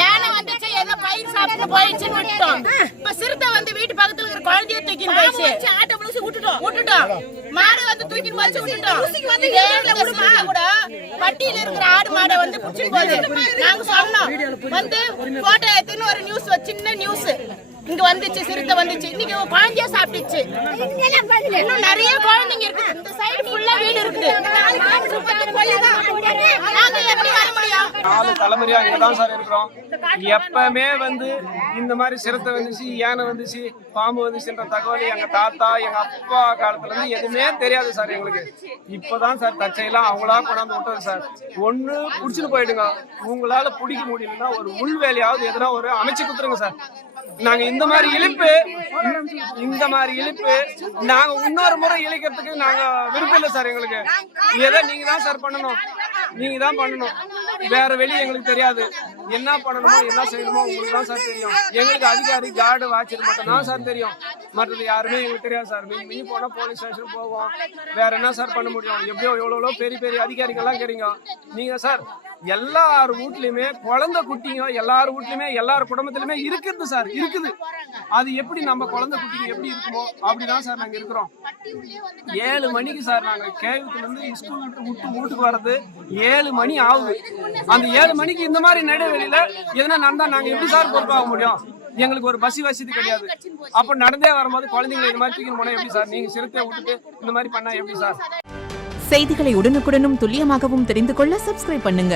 யானை வந்துச்சு ஏதோ பயிர் சாப்பிட்டு போயிடுச்சுன்னு விட்டுட்டோம். இப்ப சிறுத்தை வந்து வீட்டு பக்கத்துல இருக்கிற குழந்தைய தூக்கின்னு போயிடுச்சு. ஆட்டோ புடிச்சு விட்டுட்டோம். மாடு வந்து தூக்கின்னு போச்சு விட்டுட்டோம். கூட பட்டியில இருக்கிற ஆடு மாடை வந்து புடிச்சிட்டு போகுது. நாங்க சொன்னோம் வந்து போட்டோ எடுத்துன்னு ஒரு நியூஸ் சின்ன நியூஸ் இங்க வந்துச்சு. சிறுத்தை வந்துச்சு. இன்னைக்கு குழந்தைய சாப்பிட்டுச்சு. இன்னும் நிறைய குழந்தைங்க இருக்குது. இந்த சைடு ஃபுல்லா வீடு இருக்குது. நாங்க எப்படி வர முடியும்? 4 தலைமுறையா இங்கதான் சார் இருக்கிறோம். எப்பவுமே வந்து இந்த மாதிரி சிறுத்தை வந்துச்சு, யானை வந்துச்சு, பாம்பு வந்துச்சுன்ற தகவல் எங்க தாத்தா எங்க அப்பா காலத்துல இருந்து எதுவுமே தெரியாது சார் எங்களுக்கு. இப்பதான் சார் தச்சையெல்லாம் அவங்களா கொண்டாந்து விட்டது சார். ஒண்ணு புடிச்சுட்டு போயிடுங்க, உங்களால பிடிக்க முடியலன்னா ஒரு முள் வேலையாவது எதனா ஒரு அமைச்சு குத்துருங்க சார். நாங்க இந்த மாதிரி இழுப்பு நாங்க இன்னொரு முறை இழுக்கிறதுக்கு நாங்க விருப்பம் இல்லை சார். எங்களுக்கு எதை நீங்க தான் சார் பண்ணணும். நீங்க தான் பண்ணணும். வேற வெளியே எங்களுக்கு தெரியாது. என்ன பண்ணணுமோ என்ன செய்யணுமோ உங்களுக்கு தான் சார் தெரியும். எங்களுக்கு அதிகாரி கார்டு வாட்சர் மட்டும் தான் சார் தெரியும். மற்றது யாருமே எங்களுக்கு தெரியாது சார். நீ போனா போலீஸ் ஸ்டேஷன் போவோம். வேற என்ன சார் பண்ண முடியும்? எப்படியோ எவ்வளோ பெரிய பெரிய அதிகாரிகள்லாம் கேறீங்க. நீங்க சார் எல்லார் வீட்லயுமே குழந்தை குட்டிங்க எல்லார் வீட்லயுமே எல்லார் குடும்பத்திலுமே இருக்குது சார். இருக்குது. அது எப்படி நம்ம குழந்தை குட்டிங்க எப்படி இருக்குமோ அப்படிதான் சார் நாங்க இருக்கிறோம். 7 மணிக்கு சார் நாங்க கேவித்துல இருந்து ஸ்கூல் விட்டு வீட்டுக்கு வர்றது 7 மணி ஆகுது. அந்த 7 மணிக்கு இந்த மாதிரி நடைவெளியில எதனா நடந்தா நாங்க எப்படி சார் பொறுப்பாக முடியும்? எங்களுக்கு ஒரு பஸ் வசதி கிடையாது. அப்ப நடந்தே வரும்போது குழந்தைங்களை இந்த மாதிரி தூக்கின்னு போனா எப்படி சார்? நீங்க சிறுத்தையை விட்டுட்டு இந்த மாதிரி பண்ணா எப்படி சார்? செய்திகளை உடனுக்குடனும் துல்லியமாகவும் தெரிந்து கொள்ள சப்ஸ்கிரைப் பண்ணுங்க.